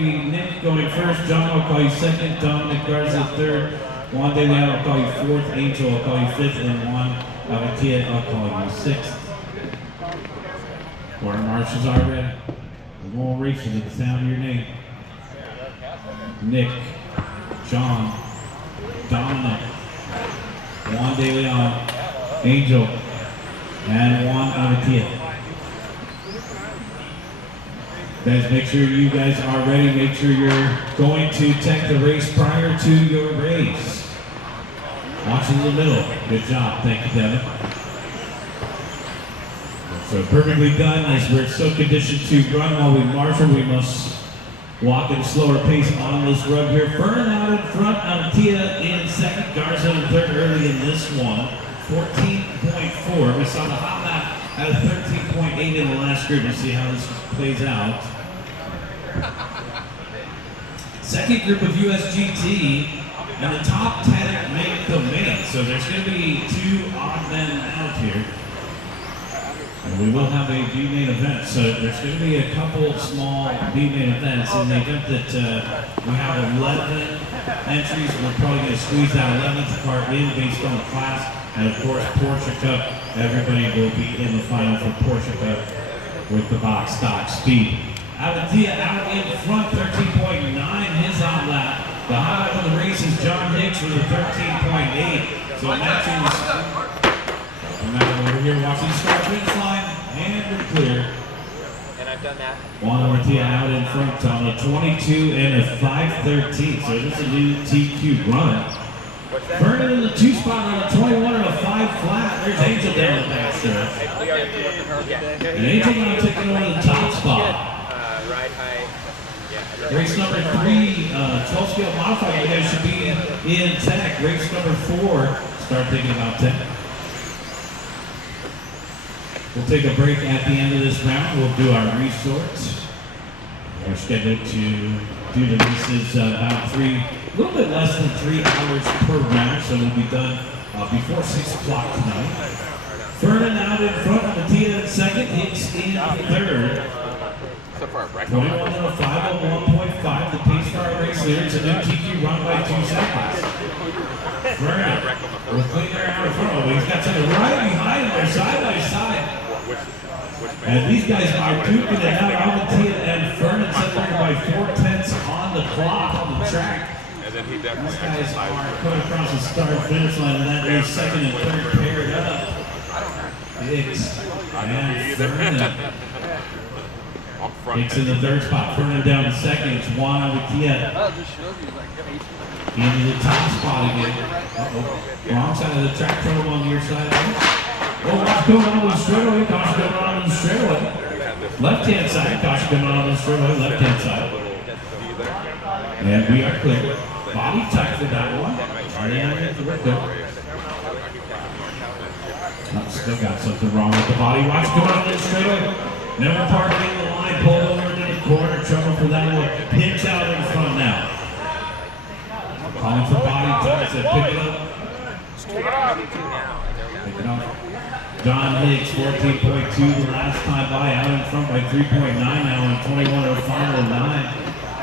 be Nick going first. John, I'll call you second. Dominic Garza third. Juan De Leon, I'll call you fourth. Angel, I'll call you fifth. And Juan Avatia, I'll call you sixth. Quarter marshals are ready. We're going to race you to the sound of your name. Nick, John, Dominic, Juan De Leon, Angel, and Juan Avatia. Guys, make sure you guys are ready. Make sure you're going to take the race prior to your race. Watch in the middle. Good job. Thank you, Devin. So perfectly done. As we're so conditioned to run while we marshal, we must walk at a slower pace on this run here. Vernon out in front, Avatia in second, Garza in third early in this one. 14.4. We saw the hot lap at a 13.8 in the last group. We'll see how this plays out. Second group of USGT, and the top 10 make the main. So there's going to be two odd men out here. And we will have a B-main event. So there's going to be a couple small B-main events. In the event that we have 11 entries, we're probably going to squeeze that 11th part in based on the class. And of course, Porsche Cup, everybody will be in the final for Porsche Cup with the box stock speed. Avatia out in front, 13.9, his hot lap. The highlight of the race is John Hicks with a 13.8. So matches, over here watching the start finish line, and we're clear. And I've done that. Juan Avatia out in front on a 22 and a 5:13. So this is a new TQ run. Vernon in the 2 spot on a 21 and a 5 flat. There's Angel down the back stretch. And Angel now taking over the top spot. Ride high. Race number 3, 12 scale modified. You guys should be in tech. Race number 4, start thinking about tech. We'll take a break at the end of this round. We'll do our resort. We're scheduled to do the races about a little bit less than 3 hours per round, so we'll be done before 6 o'clock tonight. Vernon out in front, Avatia in second, Hicks in third. 21 and a 5:01.5, the pace for our race leader. It's a new TQ run by 2 seconds. Vernon will clean there out in front. He's got something right behind him, they're side by side. And these guys are duking it out. Avatia and Vernon separated by 4/10 on the clock on the track. These guys are coming across the start finish line, and that is second and third paired up. Hicks and Vernon. Hicks in the third spot, Vernon down in second. It's Juan Avatia into the top spot again. Wrong side of the track, trouble on your side. Oh, what's going on with the straightaway? Caution going on with the straightaway. Left-hand side, caution going on with the straightaway, left-hand side. And we are clear. Body tight for that one. And we're good. Still got something wrong with the body. Watch going on this straightaway. Never parking the line. Pull over to the corner. Trouble for that one. Hicks out in front now. Calling for body tight. Said pick it up. Pick it up. John Hicks, 14.2 the last time by. Out in front by 3.9 now on 21.05.09.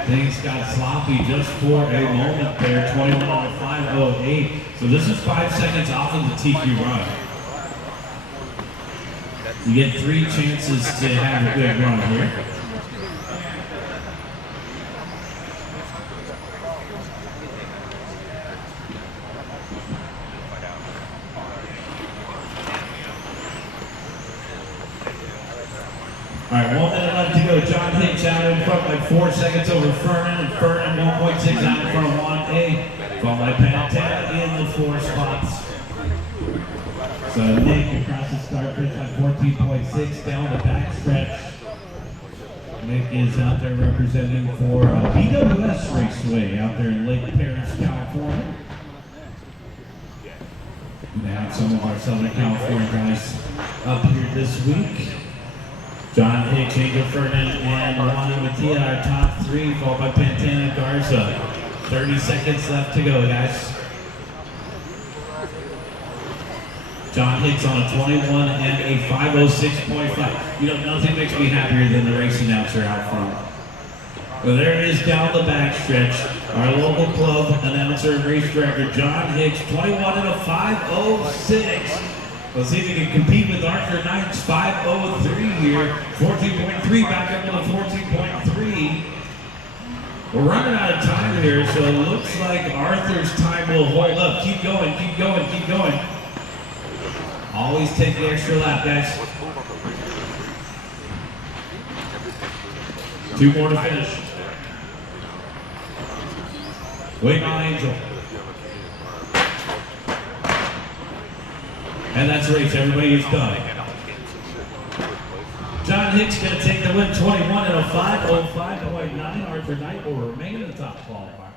Things got sloppy just for a moment there, 21.508. So this is 5 seconds off of the TQ run. You get 3 chances to have a good run here. All right, 1 minute left to go. John Hicks out in front by 4 seconds over Vernon, and Vernon 1.6 out in front of 1A, followed by Pantana in the 4 spots. So Nick across the start finish by 14.6 down the back stretch. Nick is out there representing for BWS Raceway out there in Lake Perris, California. We have some of our Southern California guys up here this week. John Hicks, Angel Vernon, and Juan Avatia, our top 3, followed by Pantana Garza. 30 seconds left to go, guys. John Hicks on a 21 and a 5:06.5. You know, nothing makes me happier than the race announcer out front. Well, there it is down the backstretch. Our local club announcer and race director, John Hicks, 21 and a 5:06. Let's see if he can compete with Arthur Knight's 5:03 here. 14.3 back up to the 14.3. We're running out of time here, so it looks like Arthur's time will hold up. Keep going, keep going, keep going. Always take the extra lap, guys. 2 more to finish. Waiting on Angel. And that's the race. Everybody is done. John Hicks going to take the win, 21 and a 5:05.9. Arthur Knight will remain in the top qualifier.